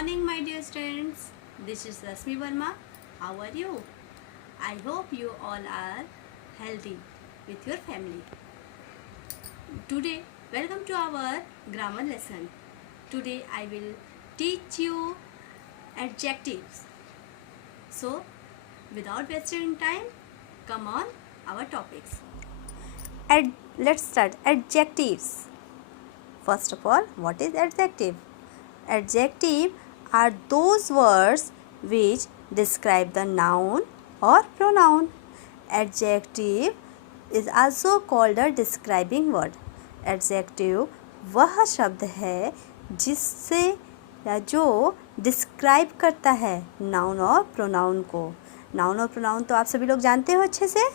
morning, my dear students. This is Rasmi Verma. How are you? I hope you all are healthy with your family. Today, welcome to our grammar lesson. Today, I will teach you adjectives. So, without wasting time, come on our topics. Let's start. Adjectives. First of all, what is adjective? Adjective are those words which describe the noun or pronoun. Adjective is also called a describing word. Adjective वह शब्द है जिससे या जो describe करता है noun और pronoun को. नाउन और प्रोनाउन तो आप सभी लोग जानते हो अच्छे से.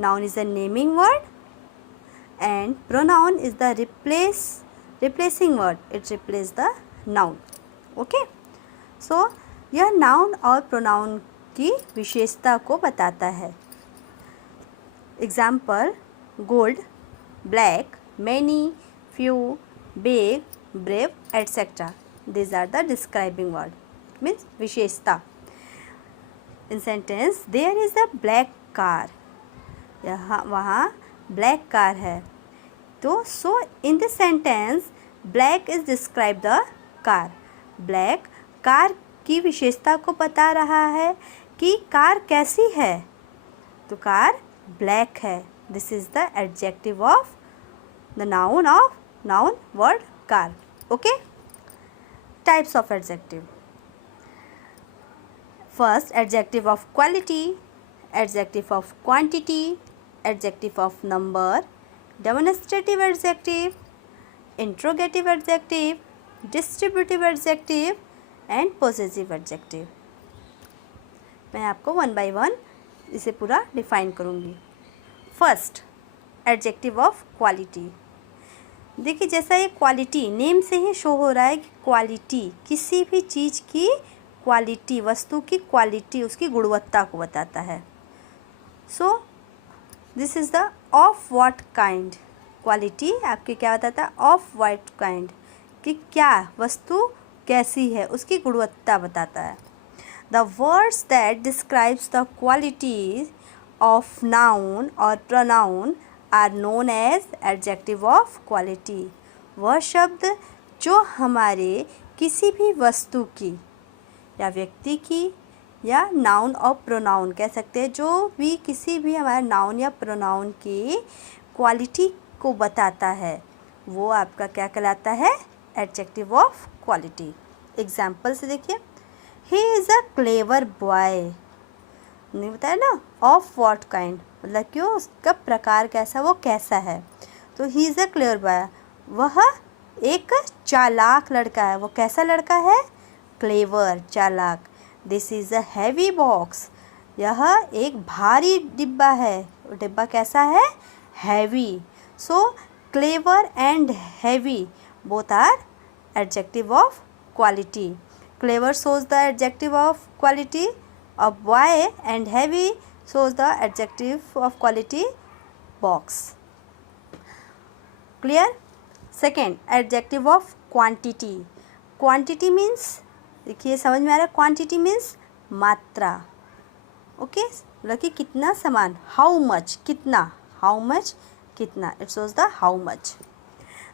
Noun is the naming word and pronoun is the replacing word. It replaces the noun. Okay, so यह noun और pronoun की विशेषता को बताता है. Example: gold, black, many, few, big, brave, etc. These are the describing word. It means विशेषता. In sentence, there is a black car. यहाँ वहाँ ब्लैक कार है. तो so in this sentence black is describe the car. Black car की विशेषता को बता रहा है कि कार कैसी है. तो कार ब्लैक है. This is the adjective of the noun word car. Okay, types of adjective. First, adjective of quality, adjective of quantity, adjective of number, demonstrative adjective, interrogative adjective, distributive adjective and possessive adjective. मैं आपको one by one इसे पूरा define करूँगी. First, adjective of quality. देखिए, जैसा ये quality name से ही show हो रहा है कि क्वालिटी किसी भी चीज़ की क्वालिटी, वस्तु की क्वालिटी, उसकी गुणवत्ता को बताता है. So this is the of what kind. Quality आपके क्या बताता है? ऑफ व्हाट काइंड, कि क्या वस्तु कैसी है, उसकी गुणवत्ता बताता है. The words that describes the qualities of noun और pronoun are known as adjective of quality. वह शब्द जो हमारे किसी भी वस्तु की या व्यक्ति की या नाउन और प्रोनाउन कह सकते हैं, जो भी किसी भी हमारे नाउन या प्रोनाउन की क्वालिटी को बताता है, वो आपका क्या कहलाता है? Adjective of quality. एग्जाम्पल से देखिए, he is a clever boy. नहीं बताया ना, ऑफ व्हाट काइंड, मतलब क्यों, उसका प्रकार कैसा, वो कैसा है. तो he is a clever boy, वह एक चालाक लड़का है. वो कैसा लड़का है? क्लेवर, चालाक. This is a heavy box. यह एक भारी डिब्बा है. डिब्बा कैसा है? Heavy. So clever and heavy both are adjective of quality. Clever shows the adjective of quality of boy and heavy shows the adjective of quality box. Clear? Second, adjective of quantity. Quantity means, देखिए समझ में आ रहा है, quantity means मात्रा. Okay, मतलब कि कितना सामान. हाउ मच, कितना. हाउ मच, कितना. It shows the how much.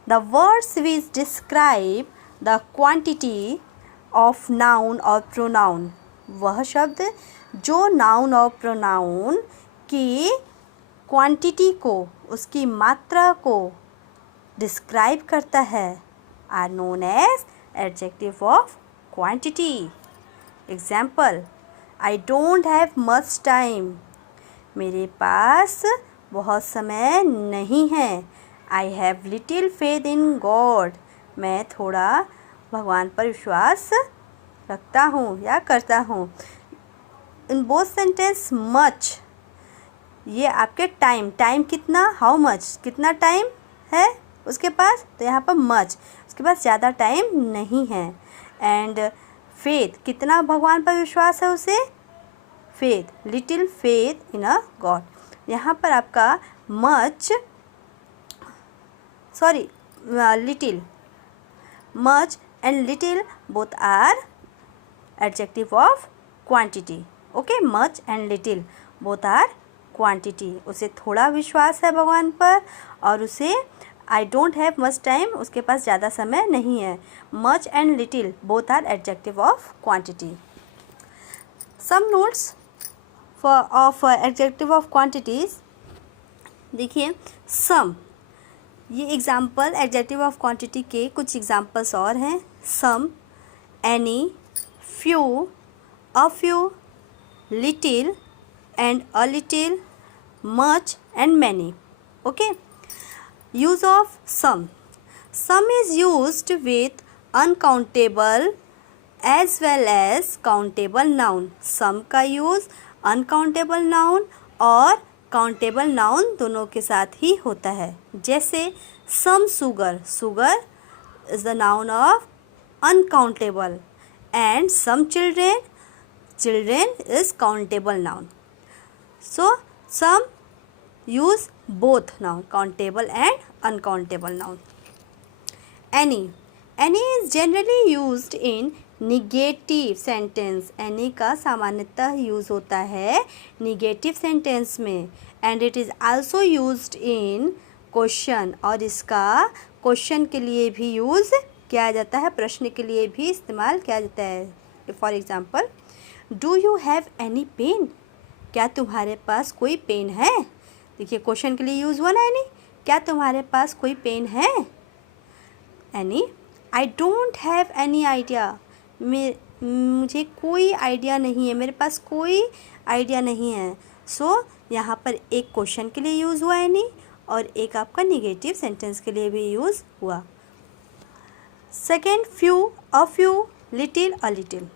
The words which describe the quantity of noun और प्रोनाउन. वह शब्द जो नाउन और प्रोनाउन की क्वांटिटी को, उसकी मात्रा को डिस्क्राइब करता है, are known as adjective of quantity. Example: I don't have much time. मेरे पास बहुत समय नहीं है. I have little faith in God. मैं थोड़ा भगवान पर विश्वास रखता हूँ या करता हूँ. इन बोथ सेंटेंस मच, ये आपके टाइम कितना, हाउ मच, कितना टाइम है उसके पास, तो यहाँ पर मच, उसके पास ज़्यादा टाइम नहीं है. एंड फेथ, कितना भगवान पर विश्वास है उसे, faith, little faith in a God. यहाँ पर आपका much, sorry little, much and little both are adjective of quantity. Okay, much and little both are quantity. उसे थोड़ा विश्वास है भगवान पर और उसे I don't have much time, उसके पास ज़्यादा समय नहीं है. Much and little both are adjective of quantity. Some notes of adjective of quantities. देखिए some, ये एग्जाम्पल एडजेक्टिव ऑफ क्वांटिटी के कुछ एग्जाम्पल्स और हैं. Some, any, few, a few, little and a little, much and many. Okay. Use of some. Some is used with uncountable as well as countable noun. Some का use uncountable noun और countable noun दोनों के साथ ही होता है. जैसे some sugar, sugar is the noun of uncountable and some children, children is countable noun. So some use both noun, countable and uncountable noun. Any, any is generally used in negative sentence. Any का सामान्यतः use होता है negative sentence में. And it is also used in question, और इसका question के लिए भी यूज़ किया जाता है, प्रश्न के लिए भी इस्तेमाल किया जाता है. For example, do you have any pen. क्या तुम्हारे पास कोई पेन है. देखिए क्वेश्चन के लिए यूज़ हुआ ना एनी. क्या तुम्हारे पास कोई पेन है. Any, I don't have any idea. मुझे कोई आइडिया नहीं है, मेरे पास कोई आइडिया नहीं है. सो यहाँ पर एक क्वेश्चन के लिए यूज़ हुआ एनी और एक आपका निगेटिव सेंटेंस के लिए भी यूज़ हुआ. Second, few, a few, little, a little.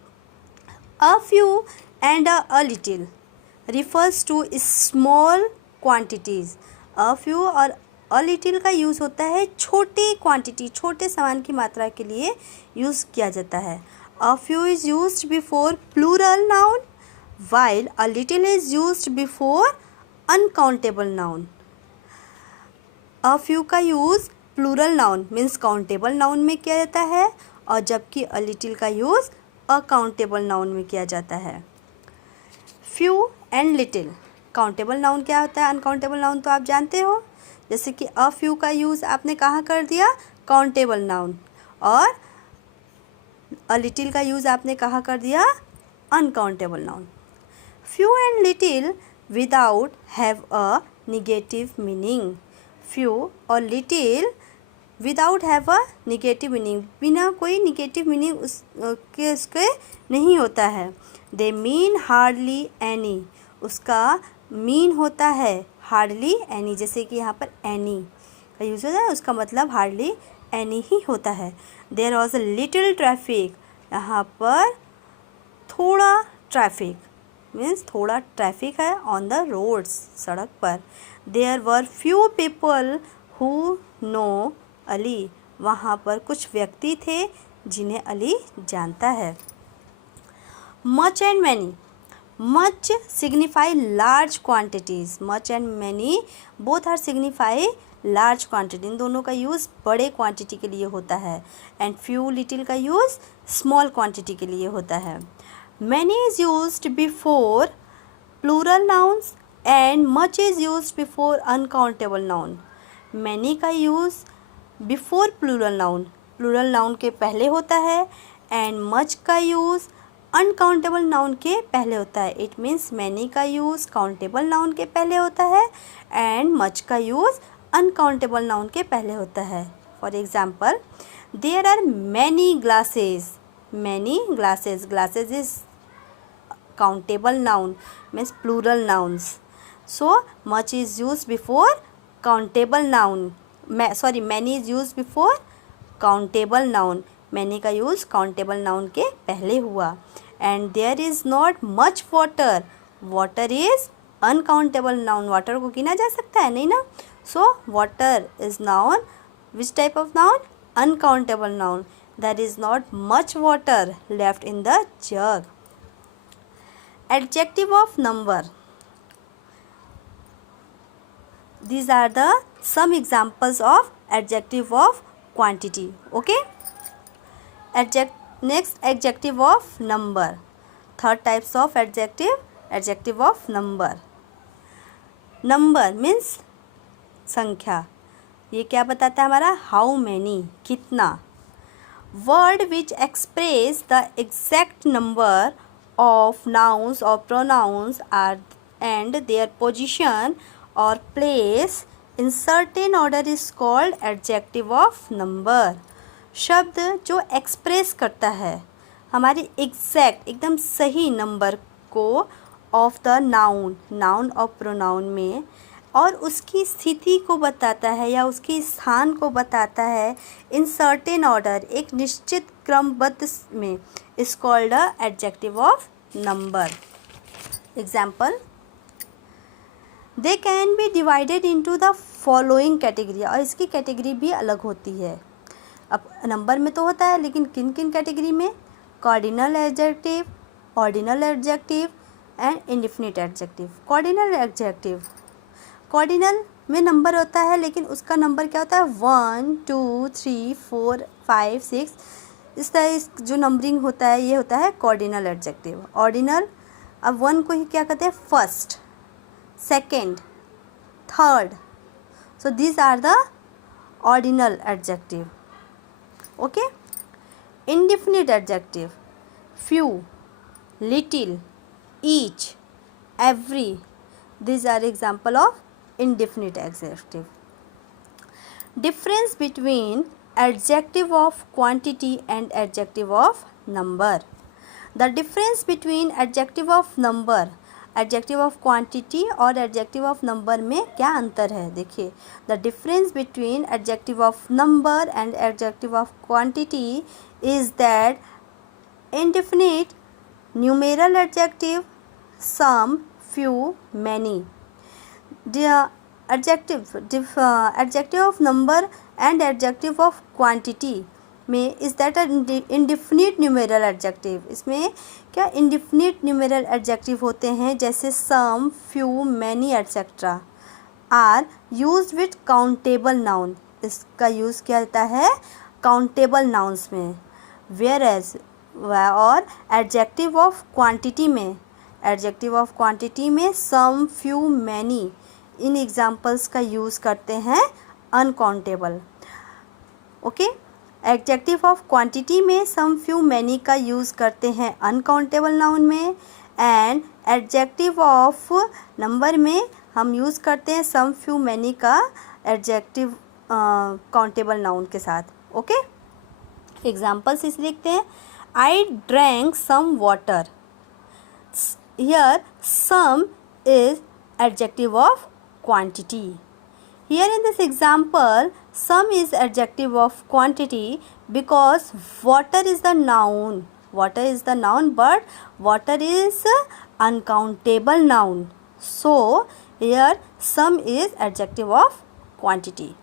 A few and a little refers to small quantities. A few और अ लिटिल का यूज़ होता है छोटी क्वांटिटी, छोटे सामान की मात्रा के लिए यूज़ किया जाता है. A few is used before plural noun while a little is used before uncountable noun. A few का use plural noun means countable noun में किया जाता है और जबकि a little का यूज़ अकाउंटेबल नाउन में किया जाता है. Few and little. Countable noun क्या होता है, अनकाउंटेबल नाउन तो आप जानते हो. जैसे कि a few का यूज़ आपने कहाँ कर दिया, काउंटेबल नाउन, और अ लिटिल का यूज़ आपने कहाँ कर दिया, uncountable noun. Few and little without have a negative meaning. Few और little without have a negative meaning, बिना कोई निगेटिव मीनिंग उसके नहीं होता है. They mean hardly any. उसका मीन होता है हार्डली एनी. जैसे कि यहाँ पर एनी का यूज़ होता है, उसका मतलब हार्डली एनी ही होता है. There was a little traffic. यहाँ पर थोड़ा ट्रैफिक मीन्स थोड़ा ट्रैफिक है ऑन द रोड्स, सड़क पर. There were few people who know Ali. वहाँ पर कुछ व्यक्ति थे जिन्हें अली जानता है. Much and many. Much signify large quantities. Much and many both are signify large quantity. इन दोनों का यूज़ बड़े क्वांटिटी के लिए होता है. एंड फ्यू लिटिल का यूज़ स्मॉल क्वांटिटी के लिए होता है. Many is used before plural nouns and much is used before uncountable noun. Many का use before plural noun, plural noun के पहले होता है. एंड मच का यूज़ अनकाउंटेबल नाउन के पहले होता है. इट मीन्स मैनी का यूज़ काउंटेबल नाउन के पहले होता है एंड मच का यूज़ अनकाउंटेबल नाउन के पहले होता है. For example, there are many glasses. Many glasses, glasses is countable noun means plural nouns. So much is use before countable noun, many is use before countable noun. Many का use countable noun के पहले हुआ. And there is not much water. Water is uncountable noun. Water को गिना जा सकता है नहीं ना. So water is noun. Which type of noun? Uncountable noun. There is not much water left in the jug. Adjective of number. These are the some examples of adjective of quantity. Okay. Next, adjective of number. Third types of adjective, adjective of number. Number means संख्या. ये क्या बताता है हमारा? How many, कितना. Word which express the exact number of nouns or pronouns are and their position or place in certain order is called adjective of number. शब्द जो express करता है हमारी एग्जैक्ट एकदम सही नंबर को ऑफ द नाउन, नाउन और pronoun में, और उसकी स्थिति को बताता है या उसकी स्थान को बताता है इन सर्टेन ऑर्डर, एक निश्चित क्रमबद्ध में, is called a adjective of number. Example, they can be divided into the following category. और इसकी कैटेगरी भी अलग होती है. अब नंबर में तो होता है, लेकिन किन किन कैटेगरी में? Cardinal adjective, ordinal adjective and indefinite adjective. Cardinal adjective, cardinal में नंबर होता है, लेकिन उसका नंबर क्या होता है? 1 2 3 4 5 6. इस तरह जो नंबरिंग होता है ये होता है कॉर्डिनल एडजेक्टिव. ऑर्डिनल, अब 1 को ही क्या कहते हैं? First, second, third. So these are the ordinal adjective. Okay. Indefinite adjective, few, little, each, every. these are example of indefinite adjective. Difference between adjective of quantity and adjective of number. The difference between adjective of number, adjective of quantity और adjective of number में क्या अंतर है? देखिए, the difference between adjective of number and adjective of quantity is that indefinite numeral adjective some, few, many. The adjective of number and adjective of quantity में is that a indefinite numeral adjective. इसमें क्या indefinite numeral adjective होते हैं, जैसे some, few, many etc. are used with countable noun. इसका use किया जाता है countable nouns में. whereas और adjective of quantity में, एडजेक्टिव ऑफ क्वांटिटी में सम, फ्यू, मैनी, इन एग्जाम्पल्स का यूज़ करते हैं uncountable. Okay. Adjective of quantity में सम, फ्यू, मैनी का यूज़ करते हैं अनकाउंटेबल नाउन में, एंड एडजेक्टिव ऑफ नंबर में हम यूज़ करते हैं सम, फ्यू, मैनी का एडजेक्टिव काउंटेबल नाउन के साथ. ओके. एग्जाम्पल्स इस लिखते हैं. I drank some water. Here some is adjective of quantity. Here in this example some is adjective of quantity because water is the noun. Water is the noun, but water is uncountable noun. So here some is adjective of quantity.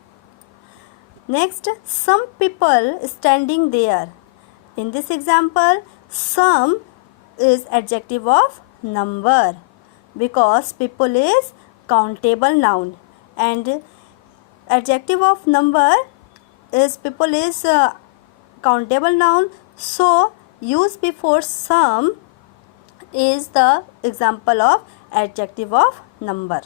Next, some people standing there. In this example some is adjective of number because people is countable noun, and adjective of number is people is countable noun, so use before some is the example of adjective of number.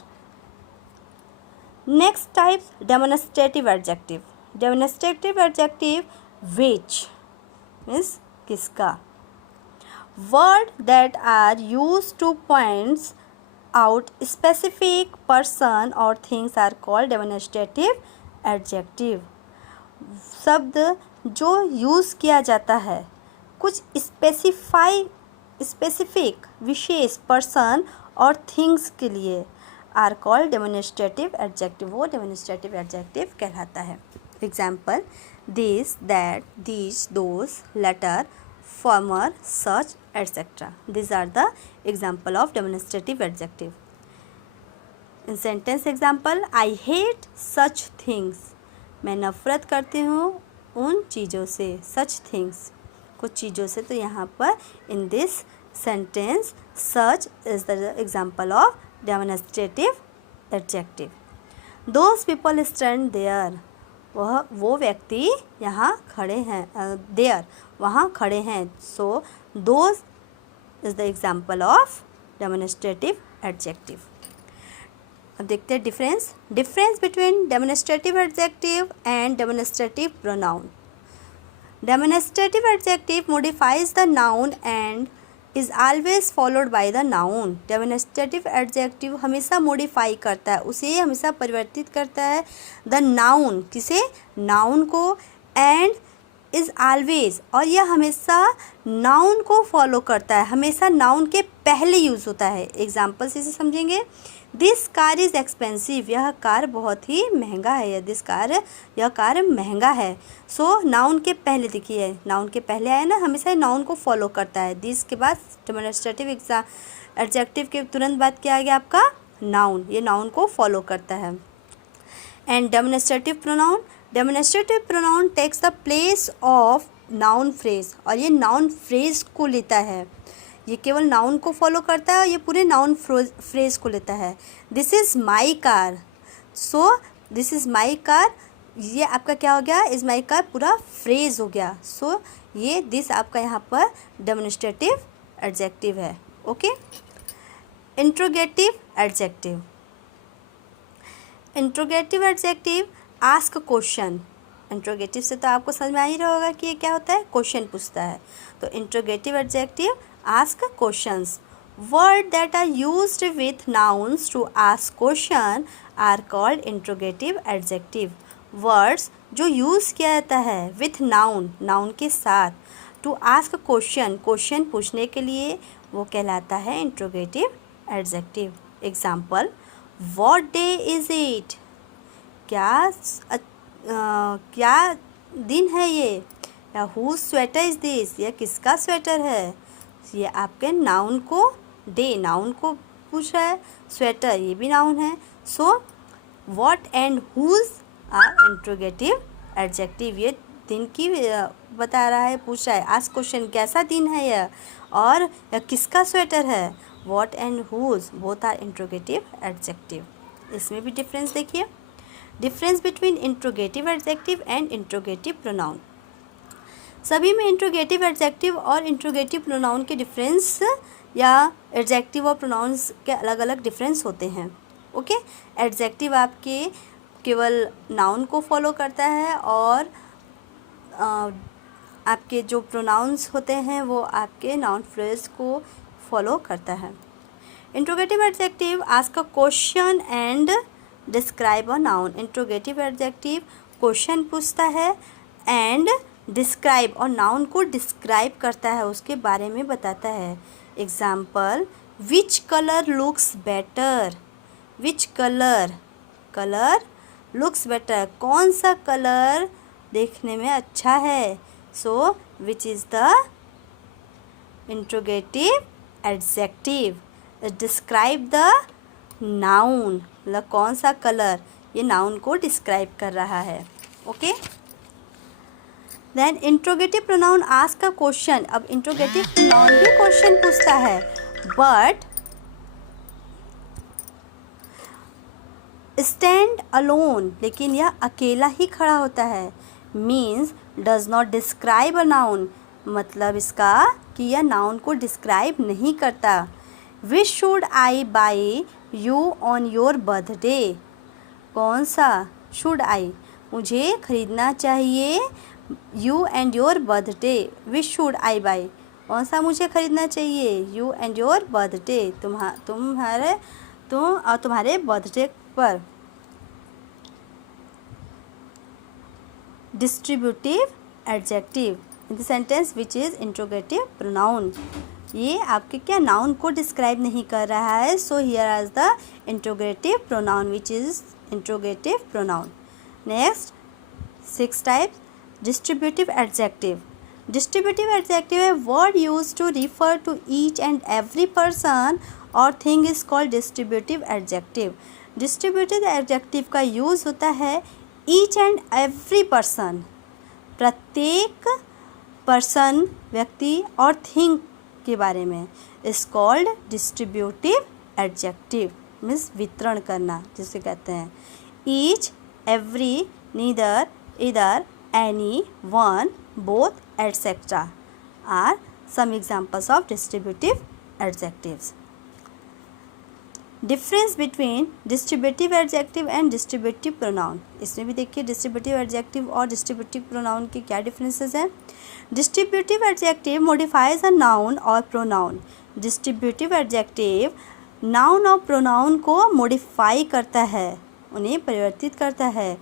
Next type, demonstrative adjective. Demonstrative adjective which means किसका. Word that are used to point out specific person or things are called demonstrative adjective. शब्द जो use किया जाता है कुछ specific विशेष person और things के लिए आर कॉल्ड डेमोन्स्ट्रेटिव एडजेक्टिव. वो डेमोन्स्ट्रेटिव एडजेक्टिव कहलाता है. Example, this, that, this, those, latter, former, such, etc. These are the example of demonstrative adjective. In sentence example, I hate such things. मैं नफ़रत करती हूँ उन चीज़ों से. such things, कुछ चीज़ों से. तो यहाँ पर in this sentence such is the example of demonstrative adjective. Those people stand there. वो व्यक्ति यहाँ खड़े हैं, देयर वहाँ खड़े हैं। So those is the example of demonstrative adjective. अब देखते हैं difference between demonstrative adjective and demonstrative pronoun. Demonstrative adjective modifies the noun and is always followed by the noun. Demonstrative adjective हमेशा मॉडिफाई करता है, उसे हमेशा परिवर्तित करता है द नाउन, किसे, नाउन को, एंड इज़ ऑलवेज, और यह हमेशा नाउन को फॉलो करता है, हमेशा नाउन के पहले यूज़ होता है। एग्जाम्पल से इसे समझेंगे। दिस कार इज़ एक्सपेंसिव, यह कार बहुत ही महंगा है, यह कार महंगा है। सो नाउन के पहले, देखिए नाउन के पहले आया ना, हमेशा नाउन को फॉलो करता है। दिस के बाद डेमोन्स्ट्रेटिव एडजेक्टिव के तुरंत बाद क्या आ गया आपका, नाउन, ये नाउन को फॉलो करता है। And demonstrative pronoun takes the place of noun phrase, और ये नाउन फ्रेज को लेता है, ये केवल नाउन को फॉलो करता है और ये पूरे नाउन फ्रेज को लेता है। This is my car, so this is my car, ये आपका क्या हो गया, इज़ माई कार पूरा फ्रेज हो गया। सो ये दिस आपका यहाँ पर डेमोन्स्ट्रेटिव एडजेक्टिव है। Okay. Interrogative adjective ask question. Interrogative से तो आपको समझ में आ ही रहा होगा कि ये क्या होता है, क्वेश्चन पूछता है। तो interrogative adjective ask questions. Words that are used with nouns to ask question are called interrogative adjective. Words जो यूज़ किया जाता है with noun के साथ, to ask question पूछने के लिए, वो कहलाता है interrogative adjective. Example, what day is it? क्या दिन है ये, या whose sweater is this? यह किसका स्वेटर है। ये आपके नाउन को पूछ रहा है, स्वेटर ये भी नाउन है। So what and whose are interrogative adjective, ये दिन की बता रहा है, पूछ रहा है, आस्क क्वेश्चन कैसा दिन है यह, और किसका स्वेटर है। What and whose both are interrogative adjective. इसमें भी डिफरेंस देखिए। Difference between interrogative adjective and interrogative pronoun. सभी में इंट्रोगेटिव एडजेक्टिव और इंट्रोगेटिव प्रोनाउन के डिफरेंस, या एडजेक्टिव और प्रोनाउंस के अलग अलग डिफरेंस होते हैं। ओके। एडजेक्टिव आपके केवल नाउन को फॉलो करता है, और आपके जो प्रोनाउंस होते हैं वो आपके नाउन फ्रेज को फॉलो करता है। Interrogative adjective ask a question and describe a noun. Interrogative adjective question पूछता है एंड डिस्क्राइब, और नाउन को डिस्क्राइब करता है, उसके बारे में बताता है। Example, which colour looks better, which colour looks better, कौन सा कलर देखने में अच्छा है। So which is the interrogative adjective, describe the noun, मतलब कौन सा कलर, ये नाउन को डिस्क्राइब कर रहा है। Okay. Then interrogative pronoun ask a question. अब इंट्रोगेटिव प्रोनाउन भी क्वेश्चन पूछता है, बट स्टैंड अलोन, लेकिन यह अकेला ही खड़ा होता है। Means does not describe a noun, मतलब इसका कि यह नाउन को डिस्क्राइब नहीं करता। Which should I by you on your birthday, कौन सा, शुड आई मुझे खरीदना चाहिए, you and your birthday, which should I by कौन सा मुझे खरीदना चाहिए, यू एंड योर बर्थडे तुम्हारे बर्थडे पर। Distributive adjective in the sentence which is interrogative pronoun, ये आपके क्या नाउन को डिस्क्राइब नहीं कर रहा है। So here is the interrogative pronoun which is interrogative pronoun. Next 6 types. Distributive adjective है word use to refer to each and every person और thing is called distributive adjective. Distributive adjective का use होता है each and every person, प्रत्येक person, व्यक्ति और thing के बारे में। Is called distributive adjective, means वितरण करना जिसे कहते हैं। Each, every, neither, either, any, one, both, etc. are some examples of distributive adjectives. Difference between distributive adjective and distributive pronoun. इसमें भी देखिए डिस्ट्रीब्यूटिव एडजेक्टिव और डिस्ट्रीब्यूटिव प्रोनाउन के क्या डिफरेंसेस हैं. Distributive adjective modifies a noun और pronoun. Distributive adjective noun और pronoun को मॉडिफाई करता है, उन्हें परिवर्तित करता है.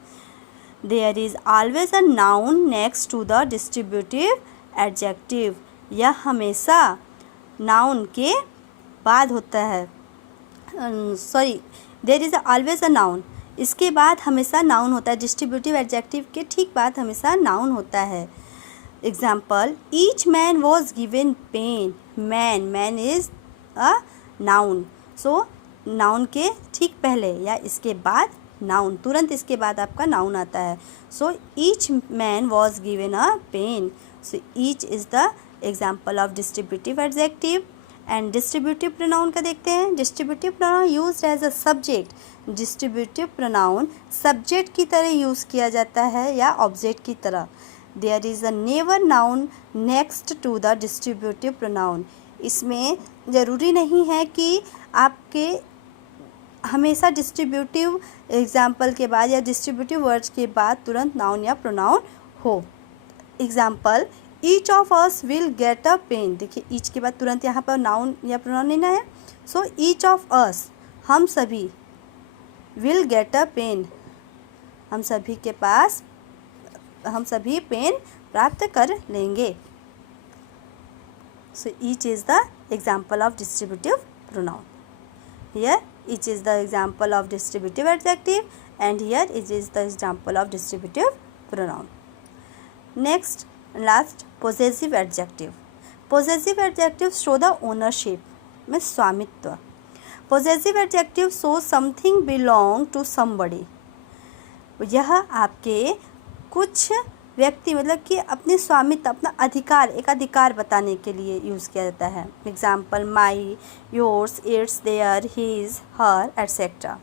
There is always a noun next to the distributive adjective. यह हमेशा नाउन के बाद होता है. There is always a noun. इसके बाद हमेशा नाउन होता है. डिस्ट्रीब्यूटिव एडजेक्टिव के ठीक बाद हमेशा नाउन होता है. Example, each man was given pen. Man is a noun. So noun के ठीक पहले या इसके बाद नाउन, तुरंत इसके बाद आपका नाउन आता है. So each man was given a pen. So each is the example of distributive adjective. And distributive pronoun का देखते हैं. Distributive pronoun used as a subject. Distributive pronoun subject की तरह यूज़ किया जाता है या ऑब्जेक्ट की तरह. There is a never noun next to the distributive pronoun. इसमें ज़रूरी नहीं है कि आपके हमेशा डिस्ट्रीब्यूटिव एग्जाम्पल के बाद या डिस्ट्रीब्यूटिव वर्ड्स के बाद तुरंत नाउन या प्रोनाउन हो. Example, each of us will get a pen. देखिए ईच के बाद तुरंत यहाँ पर नाउन या प्रोनाउन लेना है. सो ईच ऑफ अस, हम सभी, विल गेट अ पेन, हम सभी के पास, हम सभी पेन प्राप्त कर लेंगे. सो each is the example of distributive pronoun. Here each is the example of distributive adjective and here it is the example of distributive pronoun. Next, last, possessive adjective. Possessive adjective show the ownership, means स्वामित्व. Possessive adjective shows something belong to somebody. यह आपके कुछ व्यक्ति मतलब कि अपने स्वामित्व, अपना अधिकार, एक अधिकार बताने के लिए यूज़ किया जाता है. Example, my, yours, its, their, his, her, etcetera.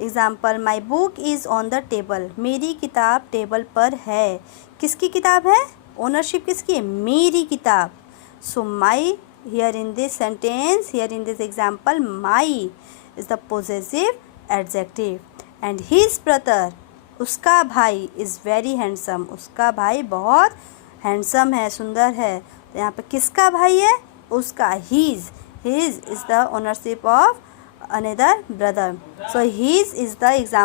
Example, my book is on the table. मेरी किताब टेबल पर है. किसकी किताब है? ओनरशिप किसकी है? मेरी किताब. So my, here in this sentence, here in this example, my is the possessive adjective. And his brother, उसका भाई, इज़ वेरी हैंडसम. उसका भाई बहुत हैंडसम है, सुंदर है. तो यहाँ पे किसका भाई है? उसका. His is the ownership of another brother. So his is the example